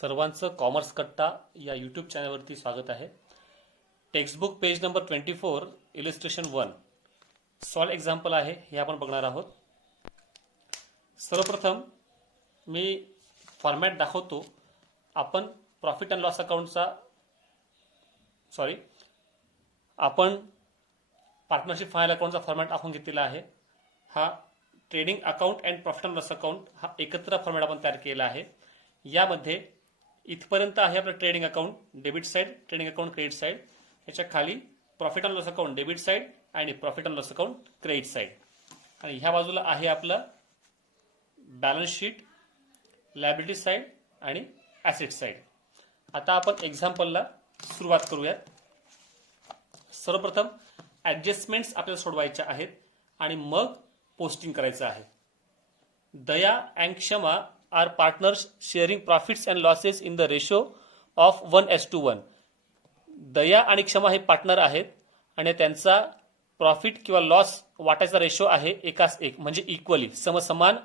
सर्वांचं कॉमर्स कट्टा या यूट्यूब चॅनलवरती स्वागत आहे. Textbook page number 24 illustration 1 solve example आहे हे आपण बघणार आहोत. सर्वप्रथम मी फॉर्मॅट दाखवतो. आपण प्रॉफिट अँड लॉस अकाउंटचा आपण पार्टनरशिप फायनल अकाउंटचा फॉर्मॅट आपण घेतलेला आहे. हा trading account and profit and loss account हा एकत्र फॉर्मॅट आपण तयार केला आहे. यामध्ये इथपर्यंत आहे आपलं trading account debit side, trading account credit side. याच्या खाली profit and loss account debit side आणि profit and loss account credit side. आणि ह्या बाजूला आहे आपलं बॅलन्स शीट, लायबिलिटी साइड आणि ॲसेट साइड. आता आपण एक्झाम्पलला सुरुवात करूयात. सर्वप्रथम ॲडजस्टमेंट्स आपल्याला सोडवायच्या आहेत आणि मग पोस्टिंग करायचं आहे. Daya and Kshama are partners sharing profits and losses in the ratio of 1:1. Daya आणि क्षमा हे पार्टनर आहेत आणि त्यांचा प्रॉफिट किंवा लॉस वाटायचा रेशो आहे 1:1, म्हणजे इक्वली समसमान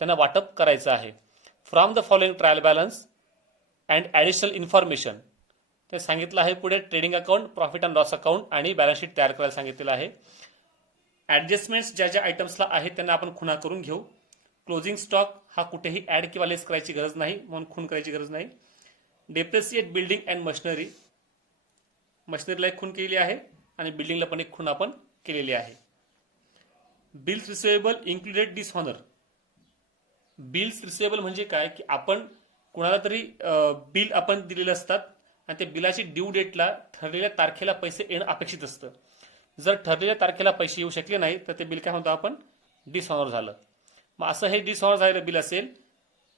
त्यांना वाटप करायचं आहे. From the following trial balance and additional information ते सांगितलं आहे. पुढे trading account, profit and loss account आणि बॅलन्स शीट तयार करायला सांगितलेलं आहे. ॲडजस्टमेंट्स ज्या ज्या आयटम्सला आहेत त्यांना आपण खुणा करून घेऊ. क्लोजिंग स्टॉक हा कुठेही ऍड किंवा लेस करायची गरज नाही, म्हणून खून करायची गरज नाही. डेप्रिसिएट बिल्डिंग अँड मशिनरी, मशिनरीला एक खून केलेली आहे आणि बिल्डिंगला पण एक खून आपण केलेली आहे. Bills receivable included dishonour. Bills receivable म्हणजे काय की आपण कुणाला तरी बिल आपण दिलेले असतात आणि त्या बिलाची ड्यू डेटला ठरलेल्या तारखेला पैसे येणं अपेक्षित असतं. जर ठरलेल्या तारखेला पैसे येऊ शकले नाही तर ते बिल काय म्हणतो आपण, डिसऑनर झालं. मग असं हे डिसऑनर झालेलं बिल असेल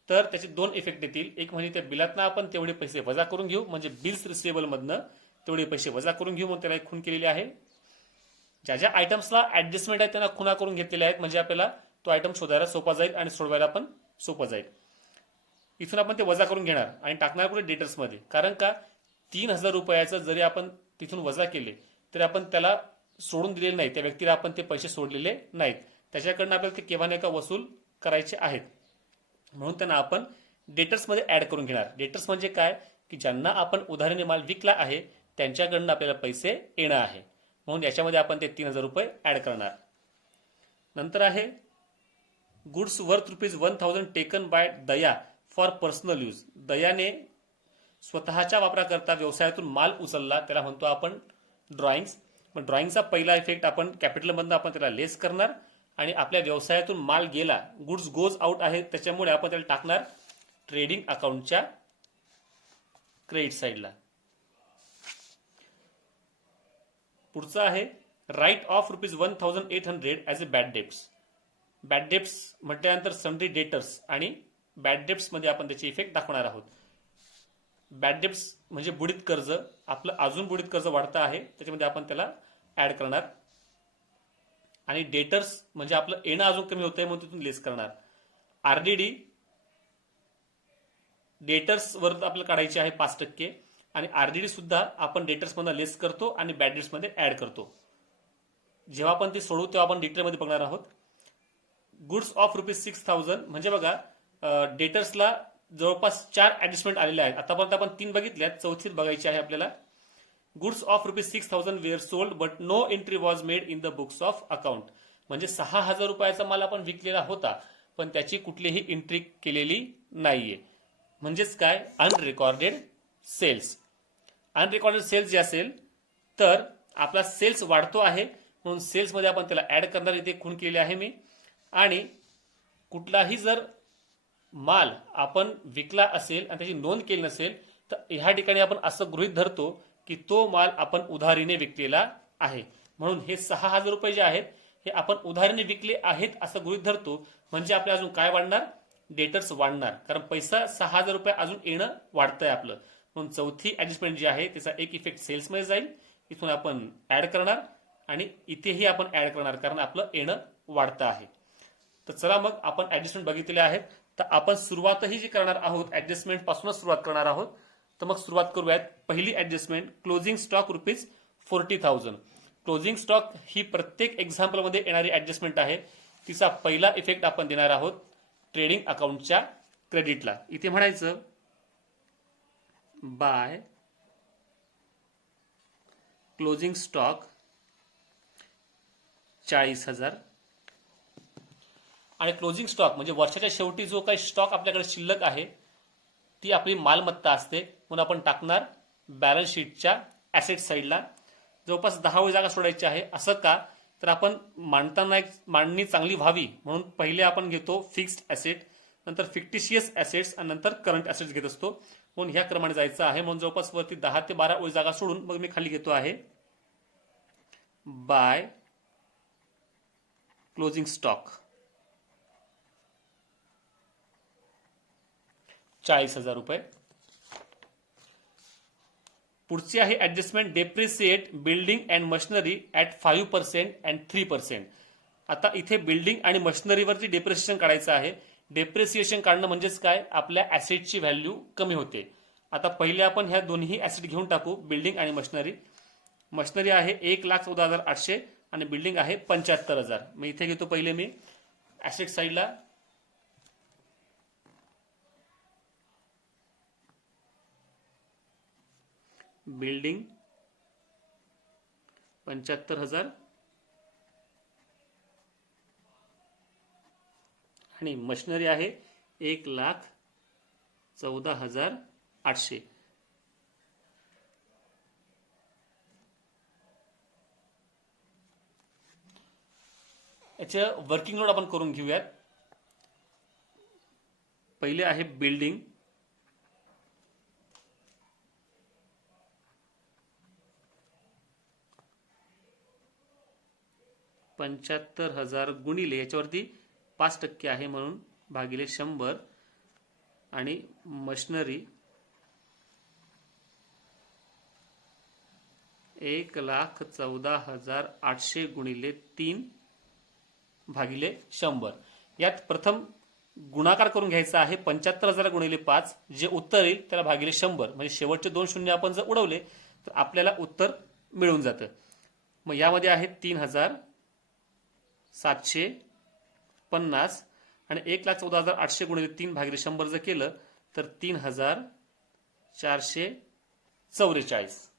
तर त्याचे दोन इफेक्ट येतील. एक म्हणजे त्या बिलातनं आपण तेवढे पैसे वजा करून घेऊ, म्हणजे बिल्स रिसिवेबल मधनं तेवढे पैसे वजा करून घेऊ, म्हणून त्याला एक खून केलेली आहे. ज्या ज्या आयटम्सला ऍडजस्टमेंट आहे त्यांना खुणा करून घेतलेल्या आहेत, म्हणजे आपल्याला तो आयटम शोधायला सोपा जाईल आणि सोडवायला पण सोपं जाईल. इथून आपण ते वजा करून घेणार आणि टाकणार कुठे, डेटर्समध्ये. कारण का 3,000 रुपयाचं जरी आपण तिथून वजा केले तरी आपण त्याला सोडून दिलेले नाही, त्या व्यक्तीला आपण ते पैसे सोडलेले नाहीत. त्याच्याकडनं आपल्याला ते केव्हा नाही का वसूल करायचे आहेत, म्हणून त्यांना आपण डेटर्समध्ये ऍड करून घेणार. डेटर्स म्हणजे काय की ज्यांना आपण उधारीने माल विकला आहे त्यांच्याकडनं आपल्याला पैसे येणं आहे, म्हणून याच्यामध्ये आपण ते 3,000 रुपये ऍड करणार. नंतर आहे goods worth ₹1,000 taken by Daya for personal use. दयाने स्वतःच्या वापराकरता व्यवसायातून माल उचलला, त्याला म्हणतो आपण ड्रॉइंग्स. पण ड्रॉइंगचा पहिला इफेक्ट आपण कॅपिटलमधनं आपण त्याला लेस करणार आणि आपल्या व्यवसायातून माल गेला, गुड्स गोज आउट आहे, त्याच्यामुळे आपण त्याला टाकणार ट्रेडिंग अकाउंटच्या क्रेडिट साइडला. पुढचं आहे write off ₹1,800 as a bad debts. Bad debts म्हटल्यानंतर सन्ड्री डेटर्स आणि बॅड डेप्स मध्ये आपण त्याचे इफेक्ट दाखवणार आहोत. बॅड डेप्स म्हणजे बुडीत कर्ज, आपलं अजून बुडीत कर्ज वाढतं आहे, त्याच्यामध्ये आपण त्याला ऍड करणार. आणि डेटर्स म्हणजे आपलं येणं अजून कमी होतंय म्हणून तिथून लेस करणार. आरडीडी डेटर्स वर आपल्याला काढायची आहे 5% आणि आरडीडी सुद्धा आपण डेटर्स मधून लेस करतो आणि बॅड डेट्स मध्ये ऍड करतो. जेव्हा आपण ते सोडू तेव्हा आपण डिटेलमध्ये बघणार आहोत. गुड्स ऑफ ₹6,000 म्हणजे बघा डेटर्सला जवळपास 4 ऍडजस्टमेंट आलेले आहेत. आतापर्यंत आपण 3 बघितल्यात, चौथीत बघायची आहे आपल्याला. Goods of ₹6,000 were sold but no entry was made in the books of account. म्हणजे 6,000 रुपयाचा माल आपण विकलेला होता पण त्याची कुठलीही एंट्री केलेली नाहीये, म्हणजेच काय, अनरेकॉर्डेड सेल्स. अनरेकॉर्डेड सेल्स जे असेल तर आपला सेल्स वाढतो आहे म्हणून सेल्समध्ये आपण त्याला ऍड करणार, इथे खूण केलेली आहे मी. आणि कुठलाही जर माल आपण विकला असेल आणि त्याची नोंद केली नसेल तर ह्या ठिकाणी आपण असं गृहीत धरतो की तो माल आपण उधारीने विकलेला आहे, म्हणून हे 6,000 रुपये जे आहेत हे आपण उधारीने विकले आहेत असं गृहीत धरतो. म्हणजे आपल्या अजून काय वाढणार, डेटर्स वाढणार, कारण पैसा 6,000 रुपये अजून येणं वाढतंय आपलं. म्हणून चौथी ऍडजस्टमेंट जी आहे त्याचा एक इफेक्ट सेल्समध्ये जाईल, इथून आपण ऍड करणार आणि इथेही आपण ऍड करणार कारण आपलं येणं वाढतं आहे. तर चला मग आपण ऍडजस्टमेंट बघितलेले आहेत. तर आपण सुरुवातही जी करणार आहोत ऍडजस्टमेंट पासूनच सुरुवात करणार आहोत. तर मग सुरुवात करूयात. पहिली adjustment closing stock ₹40,000. Closing stock ही प्रत्येक एक्झाम्पल मध्ये येणारी ऍडजस्टमेंट आहे. तिचा पहिला इफेक्ट आपण देणार आहोत ट्रेडिंग अकाउंटच्या क्रेडिटला. इथे म्हणायचं बाय क्लोजिंग स्टॉक 40,000. आणि क्लोजिंग स्टॉक म्हणजे वर्षाच्या शेवटी जो काही स्टॉक आपल्याकडे शिल्लक आहे ती आपली मालमत्ता असते, म्हणून आपण टाकणार बॅलन्स शीटच्या ॲसेट साईडला. जवळपास 10 जागा सोडायची आहे. असं का, तर आपण मांडताना एक मांडणी चांगली व्हावी म्हणून पहिले आपण घेतो फिक्स्ड ॲसेट, नंतर फिक्टिशियस ॲसेट्स आणि नंतर करंट ॲसेट्स घेत असतो. म्हणून ह्या क्रमाने जायचं आहे. म्हणून जवळपास वरती 10 ते 12 जागा सोडून मग मी खाली घेतो आहे बाय क्लोजिंग स्टॉक 40,000 रुपये. पुढची आहे adjustment depreciate building and machinery at 5% and 3%. आता इथे बिल्डिंग आणि मशिनरीवरती डेप्रिसिएशन काढायचं आहे. डेप्रिसिएशन काढणं म्हणजेच काय, आपल्या ऍसेटची व्हॅल्यू कमी होते. आता पहिले आपण ह्या दोन्ही ऍसेट घेऊन टाकू, बिल्डिंग आणि मशिनरी. मशिनरी आहे 1,14,800 आणि बिल्डिंग आहे 75,000. मी इथे घेतो पहिले मी ऍसेट साईडला बिल्डिंग 75,000 आणि मशिनरी आहे 1,14,800. याचं वर्किंग लोड आपण करून घेऊयात. पहिले आहे बिल्डिंग 75,000 गुणिले याच्यावरती 5% आहे म्हणून भागिले 100 आणि मशिनरी 1,14,800 गुणिले 3 भागिले 100. यात प्रथम गुणाकार करून घ्यायचा आहे. 75,000 गुणिले 5 जे उत्तर येईल त्याला भागिले 100 म्हणजे शेवटचे 2 शून्य आपण जर उडवले तर आपल्याला उत्तर मिळून जातं. मग यामध्ये आहे 3,750 आणि 1,14,800 गुणिले 3 भागिले 100 जर केलं तर 3,444.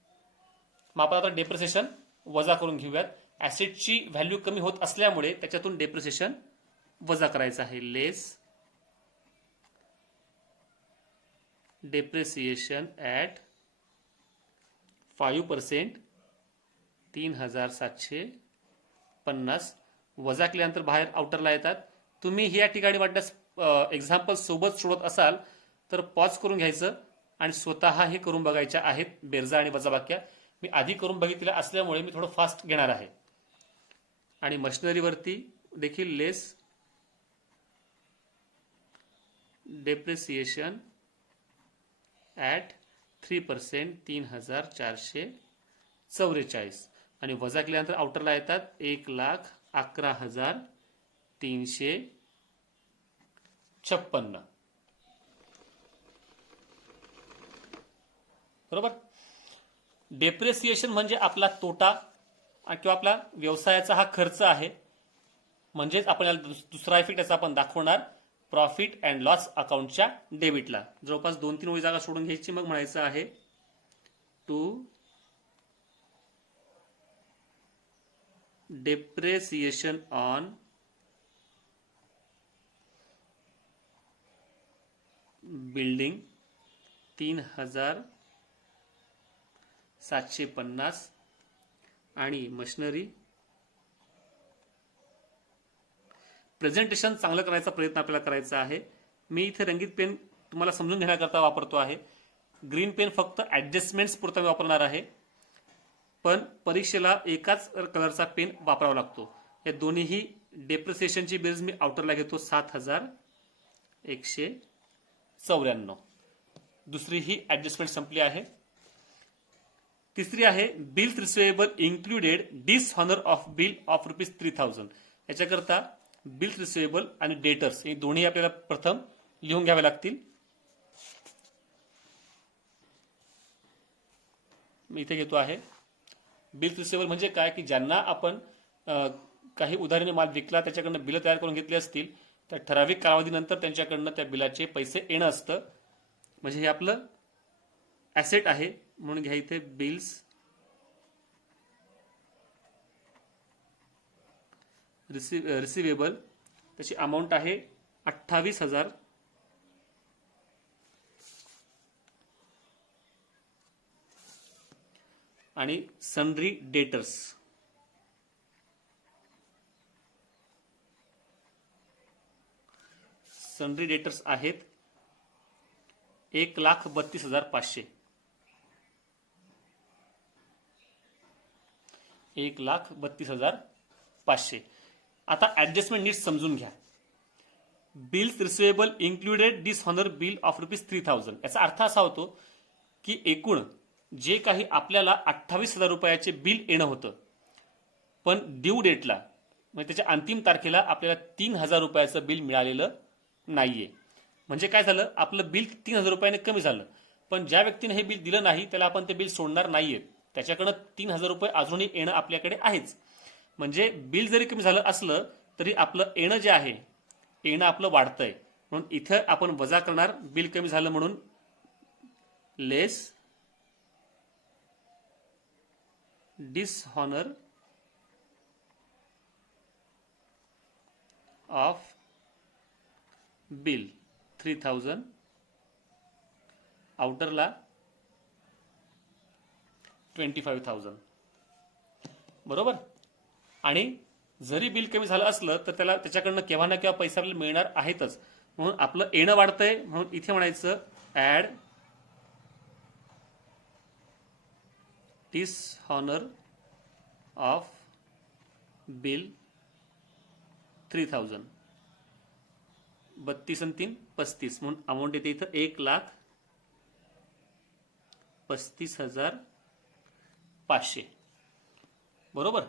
मग आपण आता डेप्रिसिएशन वजा करून घेऊयात. ऍसेटची व्हॅल्यू कमी होत असल्यामुळे त्याच्यातून डेप्रिसिएशन वजा करायचं आहे. लेस डेप्रिसिएशन ऍट 5%, 3,750 वजा केल्यानंतर बाहेर आउटरला येतात. तुम्ही ही या ठिकाणी वाटल्यास एक्झाम्पल सोबत सोडत असाल तर पॉज करून घ्यायचं आणि स्वतः हे करून बघायच्या आहेत बेरजा आणि वजाबाक्या. मी आधी करून बघितलेल्या असल्यामुळे मी थोडं फास्ट घेणार आहे. आणि मशिनरीवरती देखील लेस डेप्रिसिएशन ऍट 3%, 3,444 आणि वजा केल्यानंतर आउटरला येतात 1,11,356. बरोबर. डेप्रिसिएशन म्हणजे आपला तोटा किंवा आपला व्यवसायाचा हा खर्च आहे. म्हणजेच आपण दुसरा इफेक्ट याचा आपण दाखवणार प्रॉफिट अँड लॉस अकाउंटच्या डेबिटला. जवळपास 2-3 जागा सोडून घ्यायची. मग म्हणायचं आहे टू डेप्रिसिएशन ऑन बिल्डिंग 3,750 आणि मशिनरी. प्रेझेंटेशन चांगलं करायचा प्रयत्न आपल्याला करायचा आहे. मी इथे रंगीत पेन तुम्हाला समजून घेण्याकरता वापरतो आहे. ग्रीन पेन फक्त ऍडजस्टमेंट्स पुरता मी वापरणार आहे. पण परीक्षेला एकाच कलरचा पेन वापरावा लागतो. या दोन्हीही डेप्रिसिएशनची बेरीज मी आउटरला घेतो 7,194. दुसरी ही ऍडजस्टमेंट संपली आहे. तिसरी आहे bills receivable included dishonour of bill of ₹3,000. याच्याकरता बिल्स रिसिवेबल आणि डेटर्स हे दोन्ही आपल्याला प्रथम लिहून घ्यावे लागतील. मी इथे घेतो आहे बिल्स रिसिवेबल म्हणजे काय की ज्यांना आपण काही उधारीने माल विकला त्याच्याकडनं बिलं तयार करून घेतली असतील तर ठराविक कालावधीनंतर त्यांच्याकडनं त्या बिलाचे पैसे येणं असतं. म्हणजे हे आपलं ॲसेट आहे म्हणून घ्या इथे बिल्स रिसिवेबल, त्याची अमाऊंट आहे 28,000. आणि सन्ड्री डेटर्स आहेत 1,32,500. 1,32,500. आता ऍडजस्टमेंट नीट समजून घ्या. Bills receivable included dishonour bill of ₹3,000. याचा अर्थ असा होतो की एकूण जे काही आपल्याला 28,000 रुपयाचे बिल येणं होतं, पण ड्यू डेटला म्हणजे त्याच्या अंतिम तारखेला आपल्याला 3,000 रुपयाचं बिल मिळालेलं नाहीये. म्हणजे काय झालं, आपलं बिल 3,000 रुपयाने कमी झालं, पण ज्या व्यक्तीने हे बिल दिलं नाही त्याला आपण ते बिल सोडणार नाहीये. त्याच्याकडे 3,000 रुपये अजूनही येणं आपल्याकडे आहेच. म्हणजे बिल जरी कमी झालं असलं तरी आपलं येणं जे आहे, येणं आपलं वाढतंय. म्हणून इथं आपण वजा करणार, बिल कमी झालं म्हणून लेस डिसऑनर ऑफ बिल 3,000, आउटरला 25,000. बरोबर. आणि जरी बिल कमी झालं असलं तर त्याच्याकडनं केव्हा ना केव्हा पैसा मिळणार आहेतच. म्हणून आपलं येणं वाढतंय, म्हणून इथे म्हणायचं ऍड डिसऑनर ऑफ बिल 3,000. 32 आणि 3 35 म्हणून अमाऊंट येते इथं 1,35,500. बरोबर.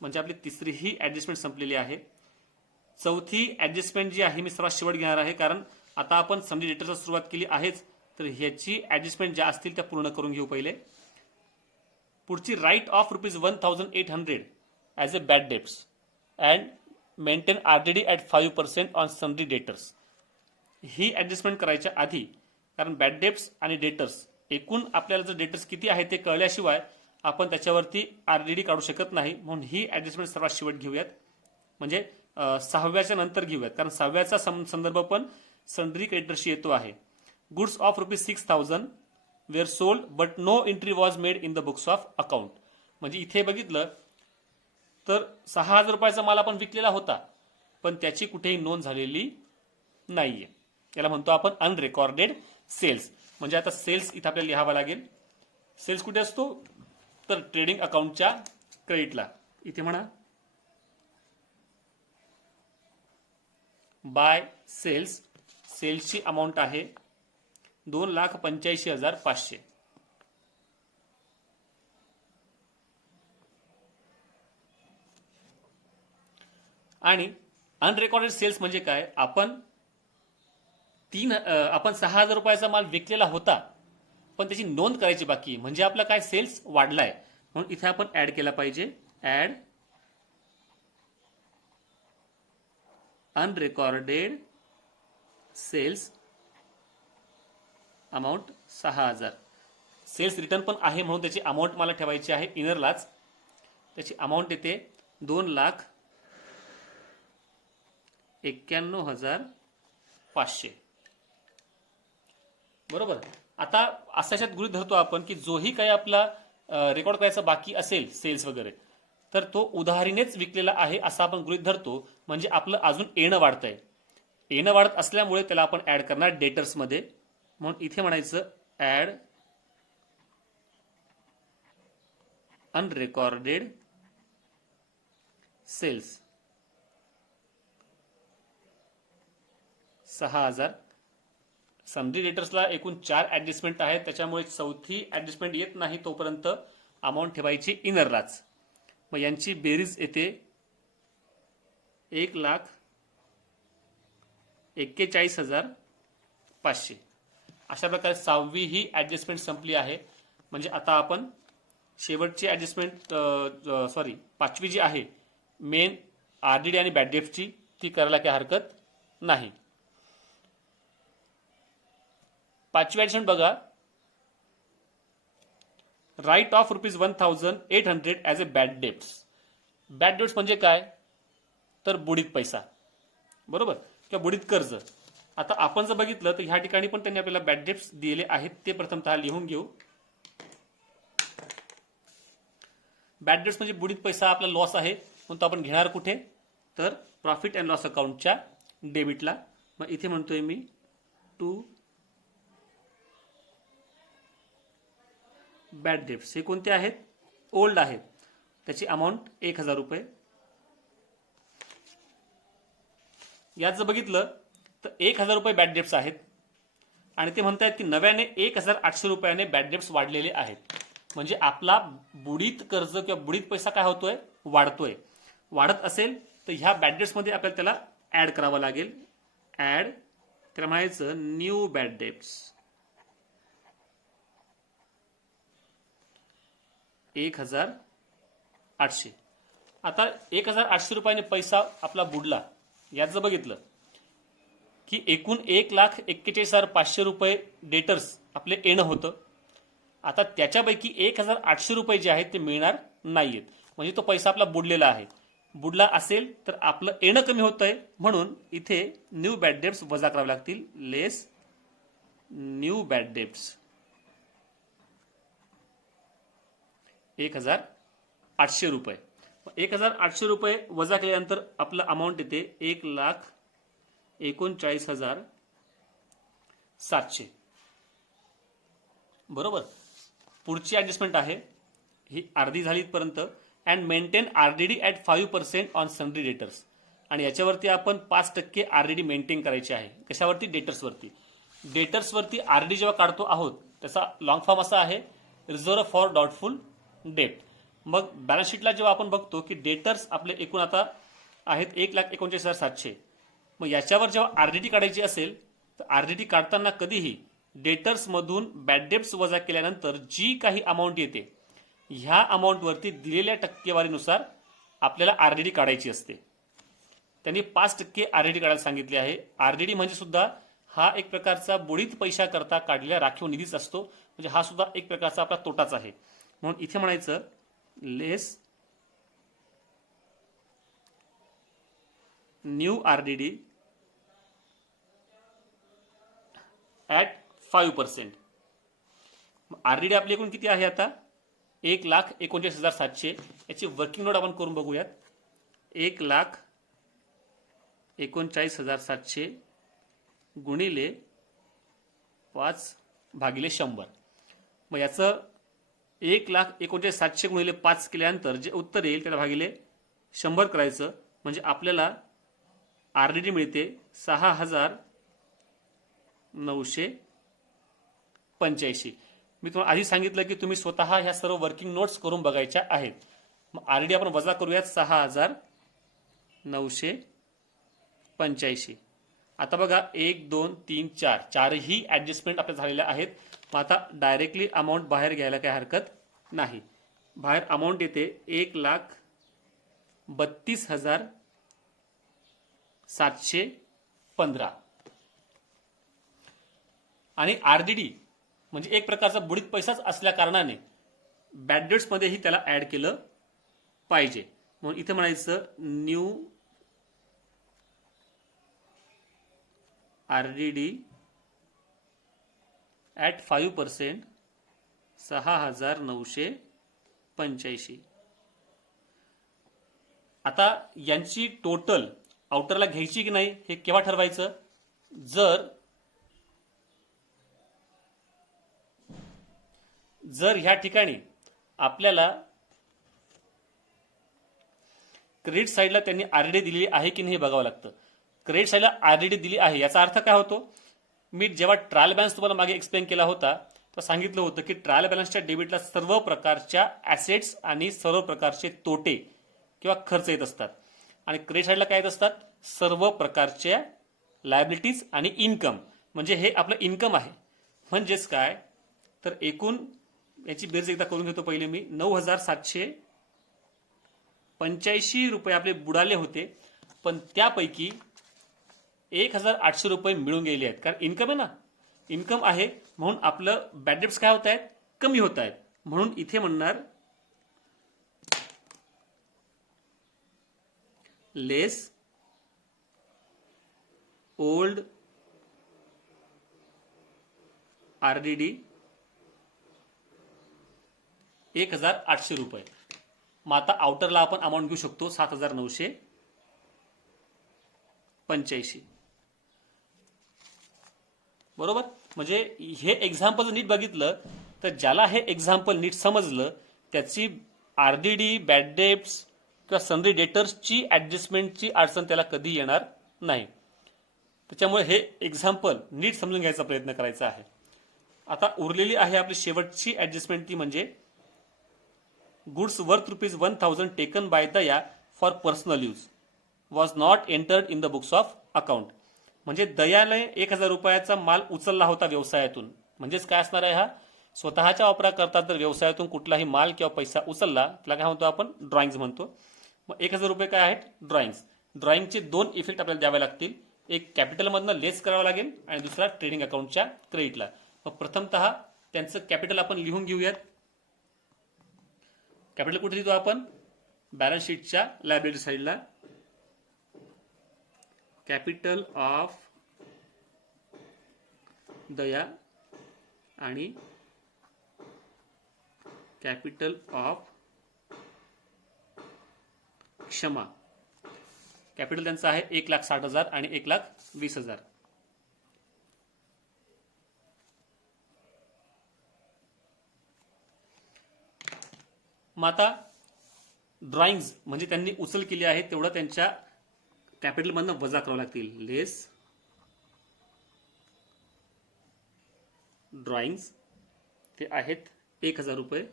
म्हणजे आपली तिसरी ही ऍडजस्टमेंट संपलेली आहे. चौथी ऍडजस्टमेंट जी आहे मी सर्वात शेवट घेणार आहे, कारण आता आपण सन्ड्री डेटर्सला सुरुवात केली आहेच, तर ह्याची ऍडजस्टमेंट ज्या असतील त्या पूर्ण करून घेऊ पहिले. पुढची write off ₹1,800 as a bad debts and maintain RDD at 5% on sundry debtors. ही ऍडजस्टमेंट करायच्या आधी, कारण बॅड डेट्स आणि डेटर्स एकूण आपल्याला जर डेटर्स किती आहे ते कळल्याशिवाय आपण त्याच्यावरती आरडीडी काढू शकत नाही. म्हणून ही ऍडजस्टमेंट सर्वात शेवट घेऊयात, म्हणजे 6व्याच्या नंतर घेऊयात, कारण 6व्याचा संदर्भ पण सन्ड्री क्रेडिटर्सशी येतो आहे. Goods of ₹6,000 were sold but no entry was made in the books of account. म्हणजे इथे बघितलं तर 6,000 रुपयाचा माल आपण विकलेला होता, पण त्याची कुठेही नोंद झालेली नाहीये. याला म्हणतो आपण अनरेकॉर्डेड सेल्स. म्हणजे आता सेल्स इथे आपल्याला लिहावा लागेल. सेल्स कुठे असतो, तर ट्रेडिंग अकाउंटच्या क्रेडिटला. इथे म्हणा बाय सेल्स. सेल्सची अमाऊंट आहे 2,85,500. आणि अनरेकॉर्डेड सेल्स म्हणजे काय, आपण 6,000 रुपयाचा माल विकलेला होता, पण त्याची नोंद करायची बाकी, म्हणजे आपला काय सेल्स वाढलाय. म्हणून इथे आपण ऍड केला पाहिजे, add unrecorded sales amount 6,000. Sales return पण आहे म्हणून त्याची अमाऊंट मला ठेवायची आहे इनरलाच. त्याची अमाऊंट येते 2,91,500. बरोबर. आता अशात गृहीत धरतो आपण की जोही काही आपला रेकॉर्ड करायचा बाकी असेल सेल्स वगैरे, तर तो उधारीनेच विकलेला आहे असं आपण गृहीत धरतो. म्हणजे आपलं अजून येणं वाढतंय. येणं वाढत असल्यामुळे त्याला आपण ऍड करणार डेटर्स मध्ये. म्हणून इथे म्हणायचं ऍड अनरेकॉर्डेड सेल्स 6,000. सन्ड्री डेटर्सला एकूण 4 ऍडजस्टमेंट आहेत, त्याच्यामुळे चौथी ऍडजस्टमेंट येत नाही तोपर्यंत अमाऊंट ठेवायची इनरलाच. मग यांची बेरीज येते 1,41,500. अशा प्रकारे 6वी ही ऍडजस्टमेंट संपली आहे. म्हणजे आता आपण शेवटची ऍडजस्टमेंट 5वी जी आहे मेन आरडीडी आणि बॅड डेट्सची, ती करायला काही हरकत नाही. 5वी ऍडजस्टमेंट बघा, write off ₹1,800 as a bad debts. Bad debts म्हणजे काय, तर बुडीत पैसा, बरोबर, किंवा बुडीत कर्ज. आता आपण जर बघितलं तर ह्या ठिकाणी पण त्यांनी आपल्याला बॅड डेट्स दिलेले आहेत, ते प्रथमतः लिहून घेऊ. बॅड डेट्स म्हणजे बुडीत पैसा, आपला लॉस आहे, म्हणून तो आपण घेणार कुठे, तर प्रॉफिट अँड लॉस अकाउंटच्या डेबिटला. मग इथे म्हणतोय मी टू बॅड डेट्स. हे कोणते आहेत, ओल्ड आहेत, त्याची अमाऊंट ₹1,000. यात जर बघितलं तर ₹1,000 बॅड डेट्स आहेत आणि ते म्हणतायत की नव्याने ₹1,800 बॅड डेट्स वाढलेले आहेत. म्हणजे आपला बुडीत कर्ज किंवा बुडीत पैसा काय होतोय, वाढतोय. वाढत असेल तर ह्या बॅड डेट्समध्ये आपल्याला त्याला ऍड करावं लागेल. ऍड, त्याला म्हणायचं न्यू बॅड डेट्स. 1,800. आता ₹1,800 पैसा आपला बुडला. यात जर बघितलं की एकूण ₹1,41,500 डेटर्स आपले येणं होतं. आता त्याच्यापैकी ₹1,800 जे आहेत ते मिळणार नाहीयेत, म्हणजे तो पैसा आपला बुडलेला आहे. बुडला असेल तर आपलं येणं कमी होतंय, म्हणून इथे न्यू बॅड डेट्स वजा करावे लागतील. लेस न्यू बॅड डेट्स ₹1,800. ₹1,800 वजा केल्यानंतर आपलं अमाऊंट येते ₹1,39,700. बरोबर. पुढची ऍडजस्टमेंट आहे ही अर्धी झालीपर्यंत. And maintain RDD at 5% on sundry debtors. आणि याच्यावरती आपण 5% आरडीडी मेंटेन करायची आहे. कशावरती, डेटर्सवरती. डेटर्सवरती आरडी जेव्हा काढतो आहोत त्याचा लॉंग फॉर्म असा आहे, रिझर्व्ह फॉर डाऊटफुल डेट. मग बॅलन्स शीटला जेव्हा आपण बघतो की डेटर्स आपले एकूण आता आहेत 1,39,700. मग याच्यावर जेव्हा आरडीटी काढायची असेल तर आरडीटी काढताना कधीही डेटर्स मधून बॅड डेट्स वजा केल्यानंतर जी काही अमाऊंट येते ह्या अमाऊंटवरती दिलेल्या टक्केवारीनुसार आपल्याला आरडीटी काढायची असते. त्यांनी 5% आरडीटी काढायला सांगितले आहे. आरडीटी म्हणजे सुद्धा हा एक प्रकारचा बुडीत पैसा करता काढलेला राखीव निधीच असतो, म्हणजे हा सुद्धा एक प्रकारचा आपला तोटाच आहे. म्हणून इथे म्हणायचं लेस न्यू आरडीडी ॲट 5%. आरडीडी आपली एकूण किती आहे आता, 1,39,700. याची वर्किंग नोट आपण करून बघूयात. 1,39,700 गुणिले 5/100. मग याचं 1,39,700 गुणिले 5 केल्यानंतर जे उत्तर येईल त्याला भागिले 100 करायचं. म्हणजे आपल्याला आरडीडी मिळते 6,985. मी तुम्हाला आधी सांगितलं की तुम्ही स्वतः ह्या सर्व वर्किंग नोट्स करून बघायच्या आहेत. मग आरडीडी आपण वजा करूयात 6,985. आता बघा 1, 2, 3, 4 चारही ऍडजस्टमेंट आपल्या झालेल्या आहेत. मग आता डायरेक्टली अमाऊंट बाहेर घ्यायला काही हरकत नाही. बाहेर अमाऊंट येते 1,32,715. आणि आरडीडी म्हणजे एक प्रकारचा बुडीत पैसाच असल्या कारणाने बॅड डेट्स मध्येही त्याला ऍड केलं पाहिजे. म्हणून इथे म्हणायचं न्यू आरडीडी ॲट 5%, 6,985. आता यांची टोटल आउटरला घ्यायची की नाही हे केव्हा ठरवायचं, जर ह्या ठिकाणी आपल्याला क्रेडिट साईडला त्यांनी आरडीडी दिलेली आहे की नाही हे बघावं लागतं. क्रेडिट साईडला आरडीडी दिली आहे याचा अर्थ काय होतो, मी जेव्हा ट्रायल बॅलन्स तुम्हाला मागे एक्सप्लेन केला होता तेव्हा सांगितलं होतं की ट्रायल बॅलन्सच्या डेबिटला सर्व प्रकारच्या ऍसेट्स आणि सर्व प्रकारचे तोटे किंवा खर्च येत असतात. आणि क्रेडिट साईडला काय येत असतात, सर्व प्रकारच्या लायबिलिटीज आणि इन्कम. म्हणजे हे आपलं इन्कम आहे. म्हणजेच काय तर एकूण याची बेरीज एकदा करून घेतो पहिले मी. 9,785 रुपये आपले बुडाले होते, पण त्यापैकी 1,800 रुपये मिळून गेले आहेत. कारण इन्कम आहे ना, इन्कम आहे म्हणून आपलं बॅड डेट्स काय होत आहेत, कमी होत आहेत. म्हणून इथे म्हणणार लेस ओल्ड RDD 1,800 रुपये. मग आता आउटरला आपण अमाऊंट घेऊ शकतो 7,985. बरोबर. म्हणजे हे एक्झाम्पल नीट बघितलं तर ज्याला हे एक्झाम्पल नीट समजलं त्याची RDD, बॅड डेट्स किंवा सनरी डेटर्सची ऍडजस्टमेंटची अडचण त्याला कधी येणार नाही. त्याच्यामुळे हे एक्झाम्पल नीट समजून घ्यायचा प्रयत्न करायचा आहे. आता उरलेली आहे आपली शेवटची ऍडजस्टमेंट, ती म्हणजे goods worth ₹1,000 taken by Daya for personal use was not entered in the books of account. म्हणजे दयाने 1,000 रुपयाचा माल उचलला होता व्यवसायातून. म्हणजेच काय असणार आहे, हा स्वतःच्या वापराकरता जर व्यवसायातून कुठलाही माल किंवा पैसा उचलला त्याला काय म्हणतो आपण, ड्रॉइंग्स म्हणतो. मग 1,000 रुपये काय आहेत, ड्रॉइंग्स. ड्रॉइंगचे 2 इफेक्ट आपल्याला द्यावे लागतील. एक कॅपिटलमधनं लेस करावा लागेल आणि दुसरा ट्रेडिंग अकाउंटच्या क्रेडिटला. मग प्रथमतः त्यांचं कॅपिटल आपण लिहून घेऊयात. कॅपिटल कुठे लिहितो आपण, बॅलन्स शीटच्या लायबिलिटी साईडला. कॅपिटल ऑफ दया आणि कॅपिटल ऑफ क्षमा. कॅपिटल त्यांचं आहे 1,60,000 आणि 1,20,000. मग आता ड्रॉइंग्स म्हणजे त्यांनी उचल केली आहे तेवढं त्यांच्या कॅपिटलमधनं वजा करावं लागतील. लेस ड्रॉइंग्स ते आहेत 1,000 रुपये,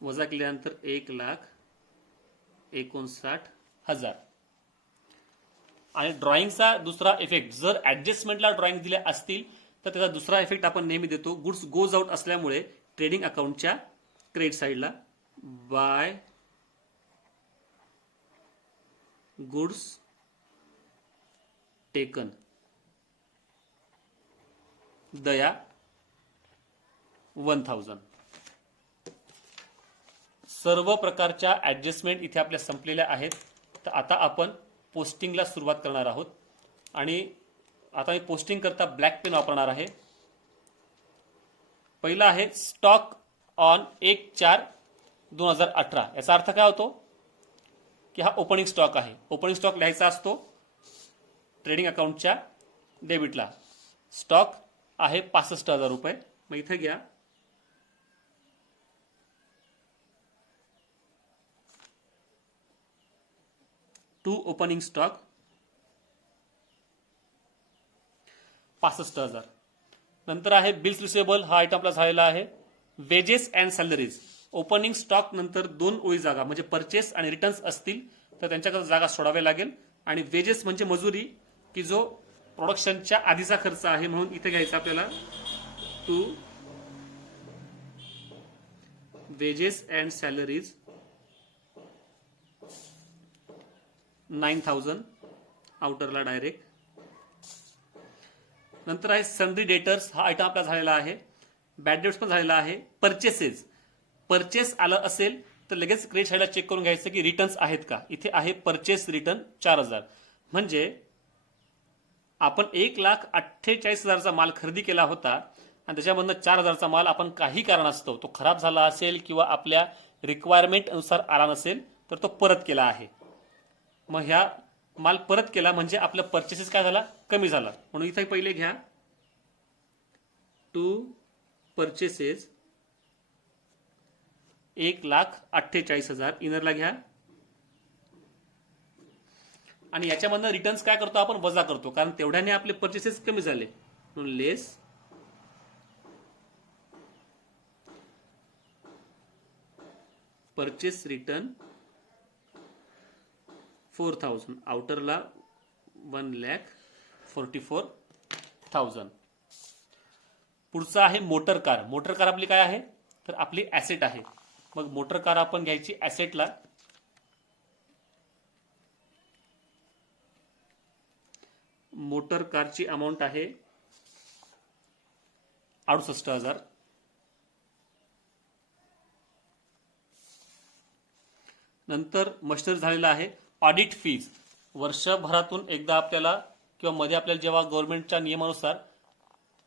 वजा केल्यानंतर 1,59,000. आणि ड्रॉइंगचा दुसरा इफेक्ट, जर ऍडजस्टमेंटला ड्रॉइंग दिल्या असतील तर त्याचा दुसरा इफेक्ट आपण नेहमी देतो. गुड्स गोज आउट असल्यामुळे ट्रेडिंग अकाउंटच्या क्रेडिट साईडला बाय गुड्स टेकन दया 1,000. सर्व प्रकारच्या ऍडजस्टमेंट इथे आपल्या संपलेल्या आहेत. तर आता आपण पोस्टिंगला सुरुवात करणार आहोत. आणि आता मी पोस्टिंग करता ब्लॅक पेन वापरणार आहे. पहिला आहे स्टॉक ऑन 1/4/2018. याचा अर्थ काय होतो की हा ओपनिंग स्टॉक आहे. ओपनिंग स्टॉक लिहायचा असतो ट्रेडिंग अकाउंटच्या डेबिटला. स्टॉक आहे 65,000 रुपये. मग इथे घ्या टू ओपनिंग स्टॉक 65,000. नंतर आहे बिल्स रिसिवेबल, हा आयटम आपला झालेला आहे. Wedges and salaries, opening stock नंतर 2 ओळी जागा म्हणजे परचेस आणि रिटर्न्स असतील तर त्यांच्याकडे जागा सोडावी लागेल. आणि वेजेस म्हणजे मजुरी, की जो प्रोडक्शनच्या आधीचा खर्च आहे, म्हणून इथे घ्यायचा आपल्याला टू वेजेस अँड सॅलरीज 9,000 आउटरला डायरेक्ट. नंतर आहे सनरी डेटर्स, हा आयटम आपला झालेला आहे. बॅड डेट्स पण झालेला आहे. परचेसेस, परचेस आलं असेल तर लगेच क्रेडिट साईडला चेक करून घ्यायचं की रिटर्न्स आहेत का. इथे आहे परचेस रिटर्न 4,000. म्हणजे आपण 1,48,000चा माल खरेदी केला होता आणि त्याच्यामधनं 4,000चा माल आपण काही कारणास्तव तो खराब झाला असेल किंवा आपल्या रिक्वायरमेंट अनुसार आला नसेल तर तो परत केला आहे. मग ह्या माल परत केला म्हणजे आपलं परचेसेस काय झाला, कमी झाला. म्हणून इथे पहिले घ्या टू परचेसेस 1,48,000 इनरला घ्या. आणि याच्यामधनं रिटर्न्स काय करतो आपण, वजा करतो, कारण तेवढ्याने आपले परचेसेस कमी झाले. म्हणून लेस परचेस रिटर्न 4,000, आउटरला 1,44,000. पुढचा आहे मोटर कार. मोटर कार आपली काय आहे तर आपली ऍसेट आहे. मग मोटर कार आपण घ्यायची ऍसेटला. मोटर कारची अमाऊंट आहे 68,000. नंतर मशिनरी झालेला आहे. ऑडिट फीज वर्षभरातून एकदा आपल्याला किंवा मध्ये आपल्याला जेव्हा गव्हर्नमेंटच्या नियमानुसार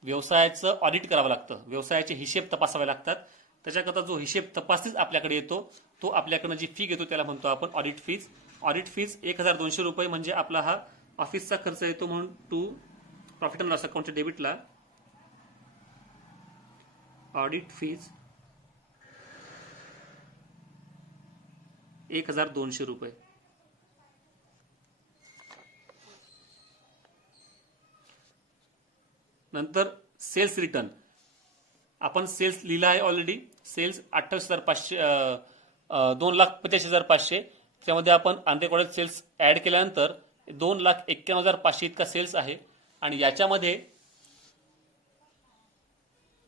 व्यवसायाचं ऑडिट करावं लागतं, व्यवसायाचे हिशेब तपासावे लागतात, त्याच्याकरता जो हिशेब तपासनीच आपल्याकडे येतो तो आपल्याकडनं जी फी घेतो त्याला म्हणतो आपण ऑडिट फीज. ऑडिट फीज 1,200 रुपये म्हणजे आपला हा ऑफिसचा खर्च येतो, म्हणून टू प्रॉफिट अँड लॉस अकाउंटच्या डेबिटला ऑडिट फीज 1,200 रुपये. नंतर सेल्स रिटर्न, आपण सेल्स लिहिला आहे ऑलरेडी. सेल्स 28,500, 2,85,500. त्यामध्ये आपण अनरेकॉर्डेड सेल्स ऍड केल्यानंतर 2,91,500 इतका सेल्स आहे. आणि याच्यामध्ये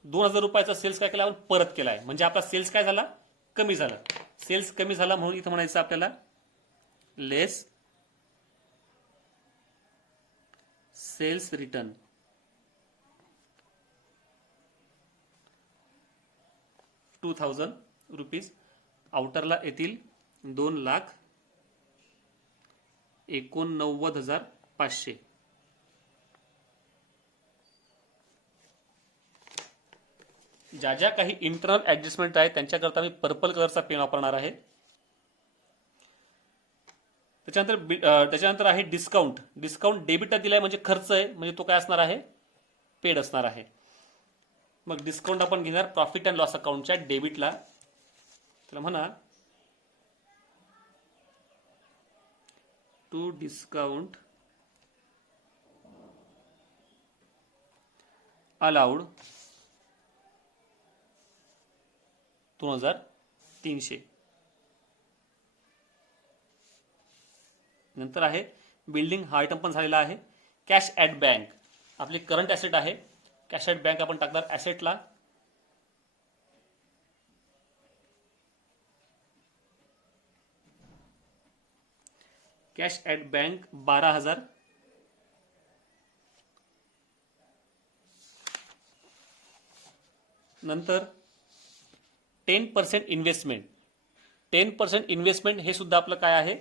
2,000 रुपयाचा सेल्स काय केला आपण परत केला आहे, म्हणजे आपला सेल्स काय झाला, कमी झाला. सेल्स कमी झाला म्हणून इथं म्हणायचं आपल्याला लेस सेल्स रिटर्न. ₹2,000. आउटरला येतील 2,89,500. ज्या ज्या काही इंटरनल ऍडजस्टमेंट आहेत त्यांच्याकरता मी पर्पल कलरचा पेन वापरणार आहे. त्याच्यानंतर आहे डिस्काउंट. डिस्काउंट डेबिटला दिलाय म्हणजे खर्च आहे, म्हणजे तो काय असणार आहे, पेड असणार आहे. मग डिस्काउंट आपण घेणार प्रॉफिट अँड लॉस अकाउंटच्या डेबिटला. त्याला म्हणा टू डिस्काउंट अलाउड 2,300. नंतर आहे बिल्डिंग, हा आयटम पण झालेला आहे. कॅश ॲट बँक आपली करंट ॲसेट आहे. कॅश ॲट बँक आपण टाकणार ॲसेटला. Cash at bank 12,000. नंतर 10% इन्व्हेस्टमेंट. 10% इन्व्हेस्टमेंट हे सुद्धा आपलं काय आहे,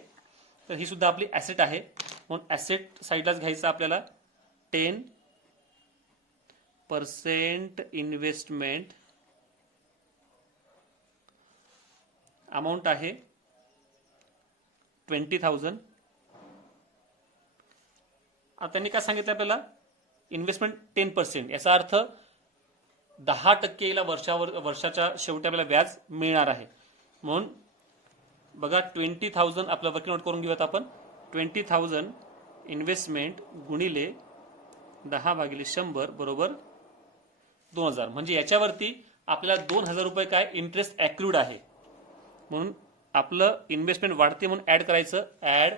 तर ही सुद्धा आपली ॲसेट आहे, म्हणून ॲसेट साईडलाच घ्यायचं आपल्याला. 10% इन्व्हेस्टमेंट अमाऊंट आहे 20,000. आता त्यांनी काय सांगितलं आपल्याला, इन्व्हेस्टमेंट 10%, याचा अर्थ 10% ला वर्षाच्या शेवटी आपल्याला व्याज मिळणार आहे. म्हणून बघा 20,000 आपलं वर्किंग नोट करून घेऊयात आपण. 20,000 इन्व्हेस्टमेंट गुणिले 10/100 बरोबर 2,000. म्हणजे याच्यावरती आपल्याला 2,000 रुपये काय इंटरेस्ट ॲक्रूड आहे. म्हणून आपलं इन्व्हेस्टमेंट वाढते म्हणून ऍड करायचं, ऍड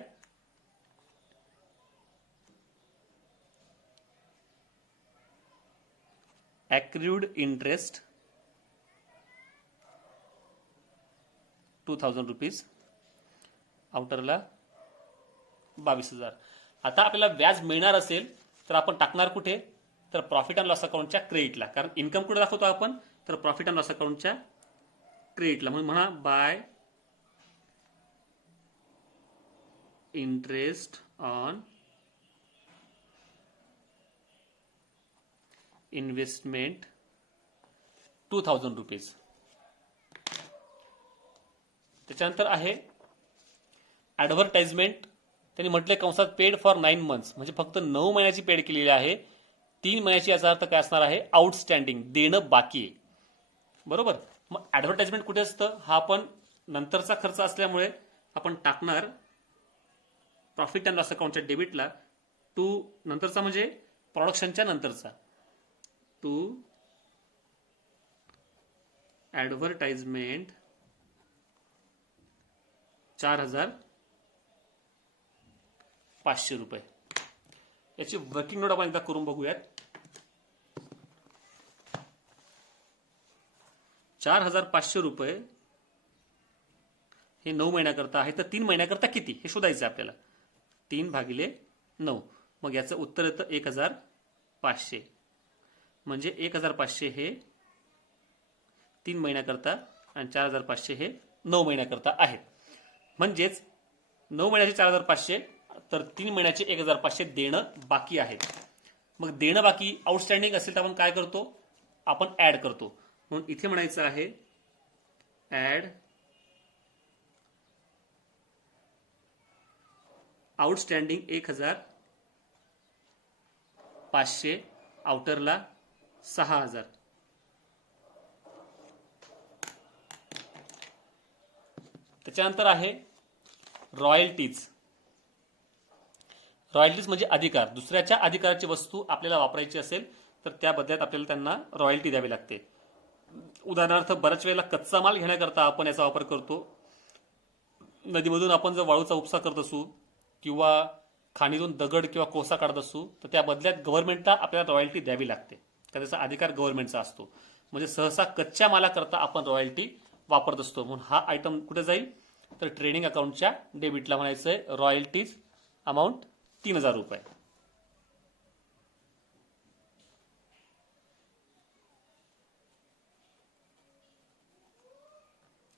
accrued interest 2,000 रुपीज. आउटरला 22,000. आता आपल्याला व्याज मिळणार असेल तर आपण टाकणार कुठे, तर प्रॉफिट अँड लॉस अकाउंटच्या क्रेडिटला. कारण इन्कम कुठे दाखवतो आपण, तर प्रॉफिट अँड लॉस अकाउंटच्या क्रेडिटला. म्हणून म्हणा bye interest on investment 2,000 rupees. त्याच्यानंतर आहे ऍडव्हर्टाइजमेंट. त्यांनी म्हटले कंसात पेड फॉर 9 months, म्हणजे फक्त 9 महिन्याची पेड केलेली आहे. 3 महिन्याची याचा अर्थ काय असणार आहे, आउटस्टँडिंग, देणं बाकी आहे. बरोबर. मग ऍडव्हर्टाइजमेंट कुठे असतं, हा आपण नंतरचा खर्च असल्यामुळे आपण टाकणार प्रॉफिट अँड लॉस अकाउंटच्या डेबिटला. टू नंतरचा म्हणजे प्रोडक्शनच्या नंतरचा, टू ऍडव्हर्टाइजमेंट 4,500 रुपये. याची वर्किंग नोट आपण एकदा करून बघूयात. 4,500 रुपये हे 9 महिन्याकरता आहे, तर 3 महिन्याकरता किती हे शोधायचं आपल्याला. 3/9. मग याचं उत्तर येतं 1,500. म्हणजे 1,500 हे 3 महिन्याकरता आणि 4,500 हे 9 महिन्याकरता आहेत. म्हणजेच 9 महिन्याचे 4,500 तर 3 महिन्याचे 1,500 देणं बाकी आहेत. मग देणं बाकी आउटस्टँडिंग असेल तर आपण काय करतो, आपण ऍड करतो. म्हणून इथे म्हणायचं आहे ऍड आउटस्टँडिंग 1,500 आउटरला 6,000. त्याच्यानंतर आहे रॉयल्टीज. रॉयल्टीज म्हणजे अधिकार. दुसऱ्याच्या अधिकाराची वस्तू आपल्याला वापरायची असेल तर त्या बदल्यात आपल्याला त्यांना रॉयल्टी द्यावी लागते. उदाहरणार्थ बऱ्याच वेळेला कच्चा माल घेण्याकरता आपण याचा वापर करतो. नदीमधून आपण जर वाळूचा उपसा करत असू किंवा खाणीतून दगड किंवा कोळसा काढत असू तर त्या बदल्यात गव्हर्नमेंटला आपल्याला रॉयल्टी द्यावी लागते, कारण त्याचा अधिकार गव्हर्नमेंटचा असतो. म्हणजे सहसा कच्च्या मालाकरता आपण रॉयल्टी वापरत असतो. म्हणून हा आयटम कुठे जाईल तर ट्रेडिंग अकाउंटच्या डेबिटला म्हणायचं आहे रॉयल्टीज अमाऊंट 3,000 रुपये.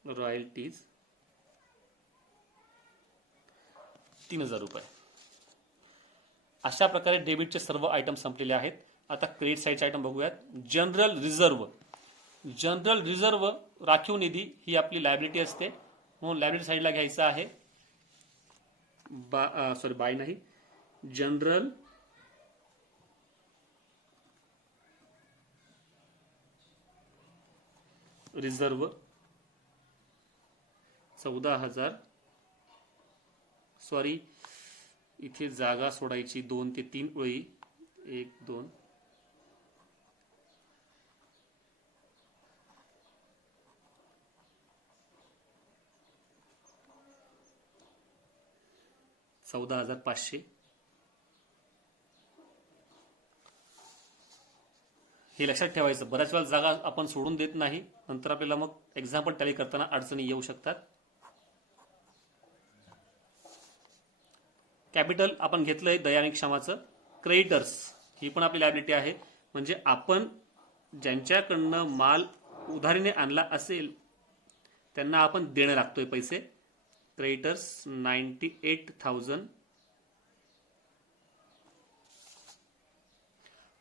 रॉयल्टीज 3,000 रुपये. अशा प्रकारे डेबिटचे सर्व आयटम संपलेले आहेत. आता क्रेडिट साईडचे आयटम बघूयात. General reserve. जनरल रिझर्व्ह राखीव निधी ही आपली लायबिलिटी असते, म्हणून लायबिलिटी साईडला घ्यायचं आहे बाय नाही, जनरल रिझर्व्ह 14,000. सॉरी, इथे जागा सोडायची 2 ते 3 ओळी. 1 2 14,500 हे लक्षात ठेवायचं. बऱ्याच वेळा जागा आपण सोडून देत नाही, नंतर आपल्याला मग एक्झाम्पल टॅली करताना अडचणी येऊ शकतात. कॅपिटल आपण घेतलंय दया आणि क्षमाचं. क्रेडिटर्स ही पण आपली लायबिलिटी आहे, म्हणजे आपण ज्यांच्याकडनं माल उधारीने आणला असेल त्यांना आपण देणं लागतोय पैसे. क्रेडिटर्स 98,000.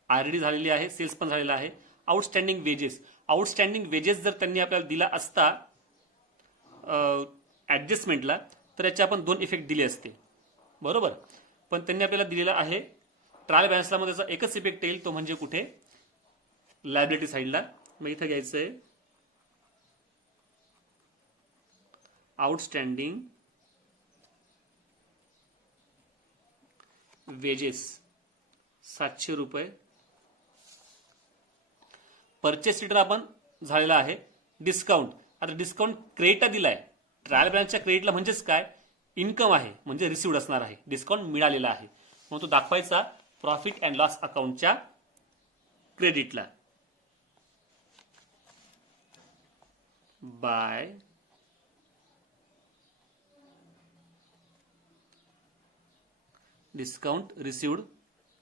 आरडी झालेली आहे, सेल्स पण झालेला आहे. Outstanding wedges. आउटस्टँडिंग वेजेस जर त्यांनी आपल्याला दिला असता ऍडजस्टमेंटला तर याचे आपण 2 इफेक्ट दिले असते, बरोबर. पण त्यांनी आपल्याला दिलेला आहे ट्रायल बॅलन्सला, मध्ये त्याचा एकच इफेक्ट येईल, तो म्हणजे कुठे लायबिलिटी साईडला. मग इथं घ्यायचंय आउटस्टँडिंग वेजेस 700 रुपये. परचेस रिटर्न आपण झालेला आहे. डिस्काउंट, आता डिस्काउंट क्रेडिटला दिलाय. ट्रायल बॅलन्सच्या क्रेडिटला म्हणजेच काय, इन्कम आहे, म्हणजे रिसिव्ड असणार आहे, डिस्काउंट मिळालेला आहे, म्हणून तो दाखवायचा प्रॉफिट अँड लॉस अकाउंटच्या क्रेडिटला. बाय डिस्काउंट रिसिव्ड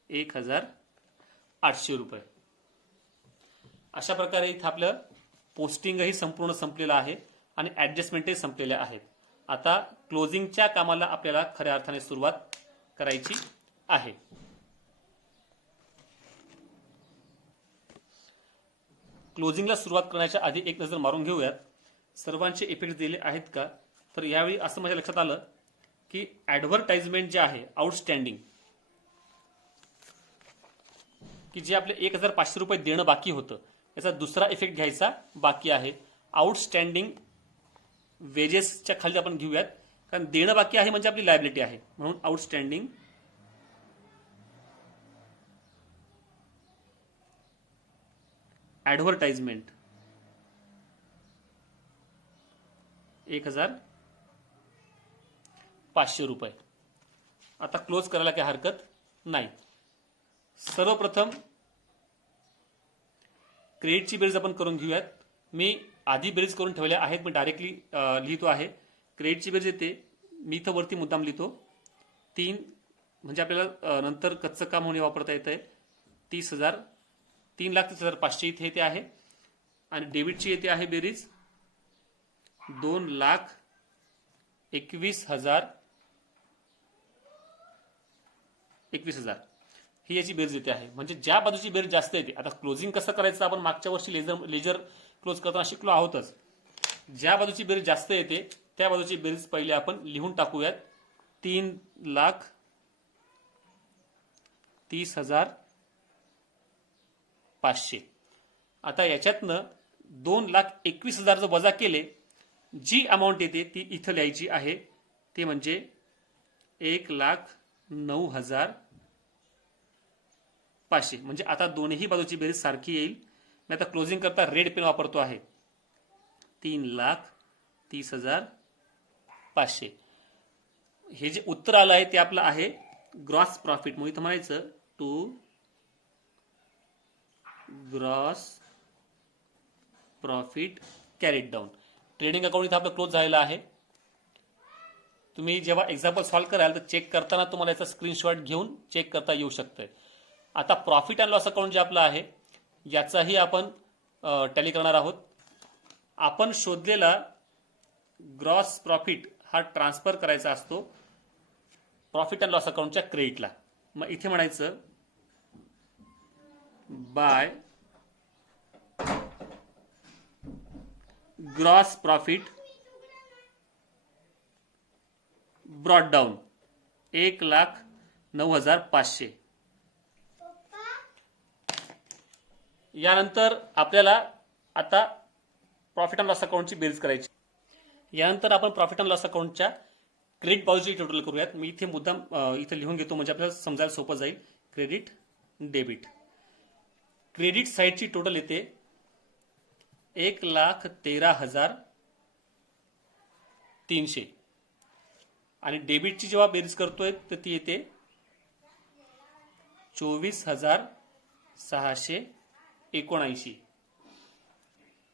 1,800 रुपये. अशा प्रकारे इथं आपलं पोस्टिंगही संपूर्ण संपलेलं आहे आणि ऍडजस्टमेंटही संपलेल्या आहेत. आता क्लोजिंगच्या कामाला आपल्याला खऱ्या अर्थाने सुरुवात करायची आहे. क्लोजिंगला सुरुवात करण्याच्या आधी एक नजर मारून घेऊयात सर्वांचे इफेक्ट दिले आहेत का. तर यावेळी असं माझ्या लक्षात आलं की ऍडव्हर्टाइजमेंट जे आहे आउटस्टँडिंग, की जे आपले 1,500 रुपये देणं बाकी होतं, याचा दुसरा इफेक्ट घ्यायचा बाकी आहे. आउटस्टँडिंग वेजेसच्या खाली आपण घेऊयात, कारण देणं बाकी आहे म्हणजे आपली लायबिलिटी आहे, म्हणून आउटस्टँडिंग ऍडव्हर्टाइजमेंट 1,500 रुपये. आता क्लोज करायला काही हरकत नाही. सर्वप्रथम क्रेडिटची बेरीज आपण करून घेऊयात. मी आधी बेरीज करून ठेवल्या आहेत, मी डायरेक्टली लिहितो आहे. क्रेडिटची बेरीज येते, मी इथं वरती मुद्दाम लिहितो 3, म्हणजे आपल्याला नंतर कच्चं काम होणे वापरता येत आहे 30,000 3,30,500 इथे येते आहे आणि डेबिटची येते आहे बेरीज 2,21,000 ही याची बेरीज येते आहे. म्हणजे ज्या बाजूची बेरीज जास्त येते, आता क्लोजिंग कसं करायचं आपण मागच्या वर्षी लेजर क्लोज करताना शिकलो आहोतच. ज्या बाजूची बेरीज जास्त येते त्या बाजूची बेरीज पहिले आपण लिहून टाकूयात 3,30,500. आता याच्यातनं 2,21,000 जर वजा केले, जी अमाऊंट येते ती इथं लिहायची आहे, ते म्हणजे 1,09,500. म्हणजे आता दोन्ही बाजूची बेरीज सारखी येईल. मी आता क्लोजिंग करता रेड पेन वापरतो आहे. 3,30,500. हे जे उत्तर आलं आहे ते आपलं आहे ग्रॉस प्रॉफिट. मग इथं म्हणायचं to gross profit carried down. Trading account इथं आपलं क्लोज झालेलं आहे. तुम्ही जेव्हा एक्झाम्पल सॉल्व्ह कराल तर चेक करताना तुम्हाला याचा स्क्रीनशॉट घेऊन चेक करता येऊ शकतंय. आता प्रॉफिट अँड लॉस अकाउंट जे आपलं आहे याचाही आपण टॅली करणार आहोत. आपण शोधलेला ग्रॉस प्रॉफिट हा ट्रान्सफर करायचा असतो प्रॉफिट अँड लॉस अकाउंटच्या क्रेडिटला. मग इथे म्हणायचं by gross profit brought down 1,09,500. यानंतर आपल्याला आता प्रॉफिट अँड लॉस अकाउंटची बेरीज करायची. यानंतर आपण प्रॉफिट अँड लॉस अकाउंटच्या क्रेडिट बाजूची टोटल करूयात. मी इथे मुद्दाम इथे लिहून घेतो म्हणजे आपल्याला समजायला सोपं जाईल. Credit debit. क्रेडिट साईडची टोटल येते 1,13,300 आणि डेबिटची जेव्हा बेरीज करतोय तर ती येते 24,679.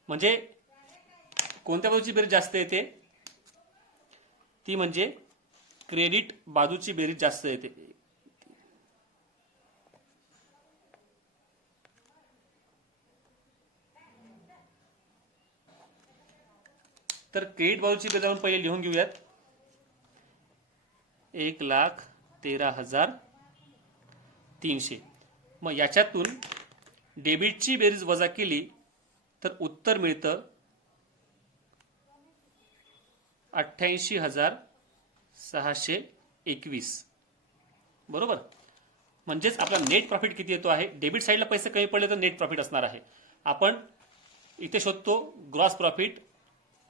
म्हणजे कोणत्या बाजूची बेरीज जास्त येते? ती म्हणजे क्रेडिट बाजूची बेरीज जास्त येते. तर क्रेडिट बाजूची बेरीज आपण पहिले लिहून घेऊयात. 1,13,300. मग याच्यातून डेबिटची बेरीज वजा केली तर उत्तर मिळतं 88,621. बरोबर. म्हणजेच आपला नेट प्रॉफिट किती येतो आहे. डेबिट साईडला पैसे कमी पडले तर नेट प्रॉफिट असणार आहे. आपण इथे शोधतो ग्रॉस प्रॉफिट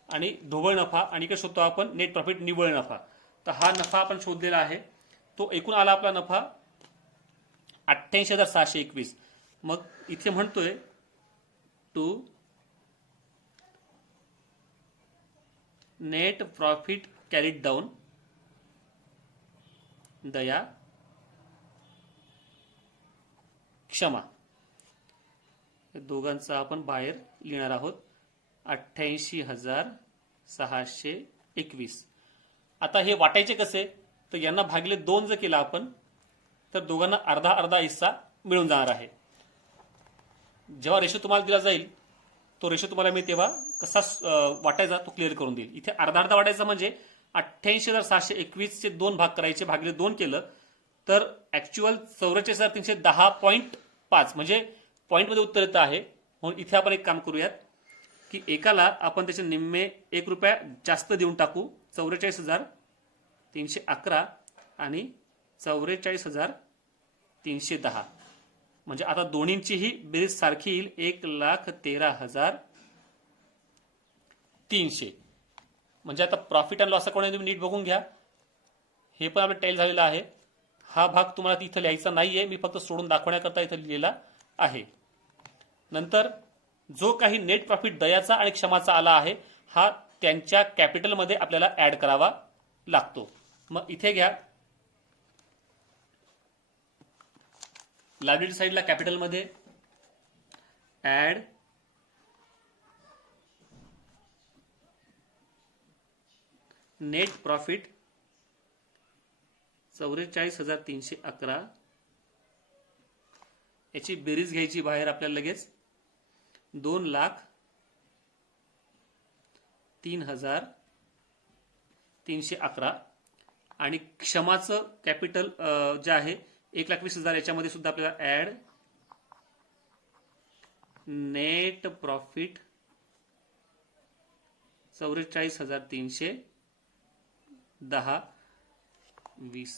आणि ढोबळ नफा आणि इकडे शोधतो आपण नेट प्रॉफिट निव्वळ नफा. तर हा नफा आपण शोधलेला आहे. तो एकूण आला आपला नफा 88,621. मग इथे म्हणतोय to net profit carried down Daya Kshama. दोघांचा आपण बाहेर लिहिणार आहोत 88,621. आता हे वाटायचे कसे तर यांना भागले 2 जर केला आपण तर दोघांना अर्धा अर्धा हिस्सा मिळून जाणार आहे. जेव्हा रेशो तुम्हाला दिला जाईल तो रेशो तुम्हाला मी तेव्हा कसा वाटायचा तो क्लिअर करून देईल. इथे अर्धा अर्धा वाटायचा म्हणजे 88,621 चे 2 भाग करायचे, भागले 2 केलं तर ऍक्च्युअल 44,310.5 म्हणजे पॉईंट मध्ये उत्तर येत आहे. म्हणून इथे आपण एक काम करूयात की एकाला आपण त्याचे निम्मे 1 रुपया जास्त देऊन टाकू. 44,311 आणि 44,310. म्हणजे आता दोन्हींचीही बेरीज सारखी येईल 1,13,300. म्हणजे आता प्रॉफिट अँड लॉस अकाउंट तुम्ही नीट बघून घ्या. हे पण आपलं टेल झालेला आहे. हा भाग तुम्हाला इथं लिहायचा नाहीये, मी फक्त सोडून दाखवण्याकरता इथं लिहिलेला आहे. नंतर जो काही नेट प्रॉफिट दयाचा आणि क्षमाचा आला आहे हा त्यांच्या कॅपिटलमध्ये आपल्याला ऍड करावा लागतो. मग इथे घ्या लायबिलिटी साइडला कॅपिटलमध्ये ऍड नेट प्रॉफिट 44,311 याची बेरीज घ्यायची बाहेर आपल्याला लगेच 2,03,311 आणि क्षमाचं कॅपिटल जे आहे 1,20,000 याच्यामध्ये सुद्धा आपल्याला ऍड नेट प्रॉफिट 44,310 20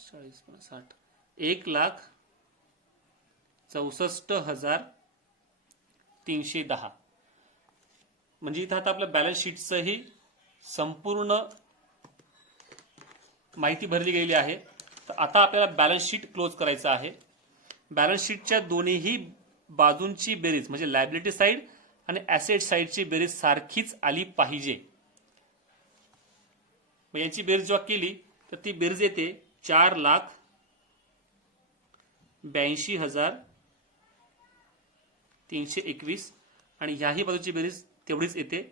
40 60 1,64,310 म्हणजे इथं आता आपल्या बॅलन्स शीटचंही संपूर्ण माहिती भरली गेलेली आहे. तर आता आपल्याला बॅलन्स शीट क्लोज करायचं आहे. बॅलन्स शीटच्या दोन्हीही बाजूंची बेरीज म्हणजे लायबिलिटी साईड आणि ऍसेट साईडची बेरीज सारखीच आली पाहिजे. यांची बेरीज जेव्हा केली तर ती बेरीज येते 4,82,321 आणि ह्याही बाजूची बेरीज तेवढीच येते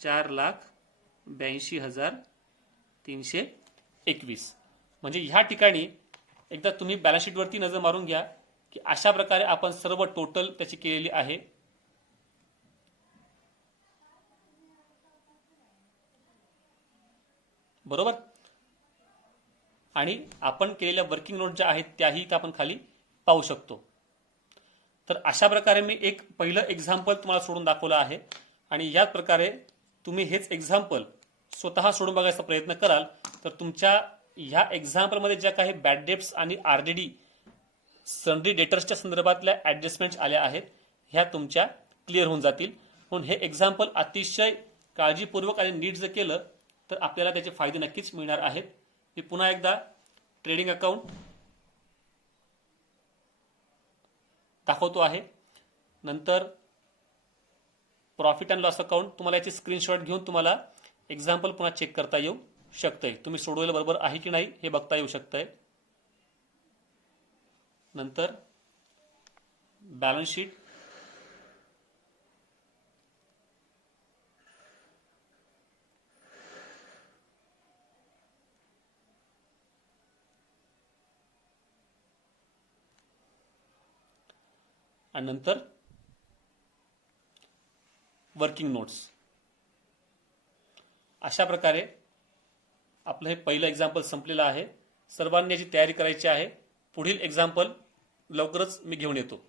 4,82,321. म्हणजे ह्या ठिकाणी एकदा तुम्ही बॅलन्स शीट वरती नजर मारून घ्या की अशा प्रकारे आपण सर्व टोटल त्याची केलेली आहे. बरोबर. आणि आपण केलेल्या वर्किंग नोट ज्या आहेत त्याही आपण खाली पाहू शकतो. तर अशा प्रकारे मी एक पहिलं एक्झाम्पल तुम्हाला सोडून दाखवलं आहे आणि याच प्रकारे तुम्ही हेच एक्झाम्पल स्वतः सोडून बघायचा प्रयत्न कराल तर तुमच्या ह्या एक्झाम्पलमध्ये ज्या काही बॅड डेट्स आणि आरडीडी सनरी डेटर्सच्या संदर्भातल्या ऍडजस्टमेंट्स आल्या आहेत ह्या तुमच्या क्लिअर होऊन जातील. म्हणून हे एक्झाम्पल अतिशय काळजीपूर्वक आणि नीट जर केलं तर आपल्याला त्याचे फायदे नक्कीच मिळणार आहेत. मी पुन्हा एकदा ट्रेडिंग अकाउंट दाखवतो आहे. नंतर प्रॉफिट अँड लॉस अकाउंट तुम्हाला याची स्क्रीनशॉट घेऊन तुम्हाला एक्झाम्पल पुन्हा चेक करता येऊ शकतंय. तुम्ही सोडवलेलं बरोबर आहे की नाही हे बघता येऊ शकतंय. नंतर बॅलन्स शीट, आणि नंतर वर्किंग नोट्स. अशा प्रकारे आपलं हे पहिलं एक्झाम्पल संपलेलं आहे. सर्वांनी याची तयारी करायची आहे. पुढील एक्झाम्पल लवकरच मी घेऊन येतो.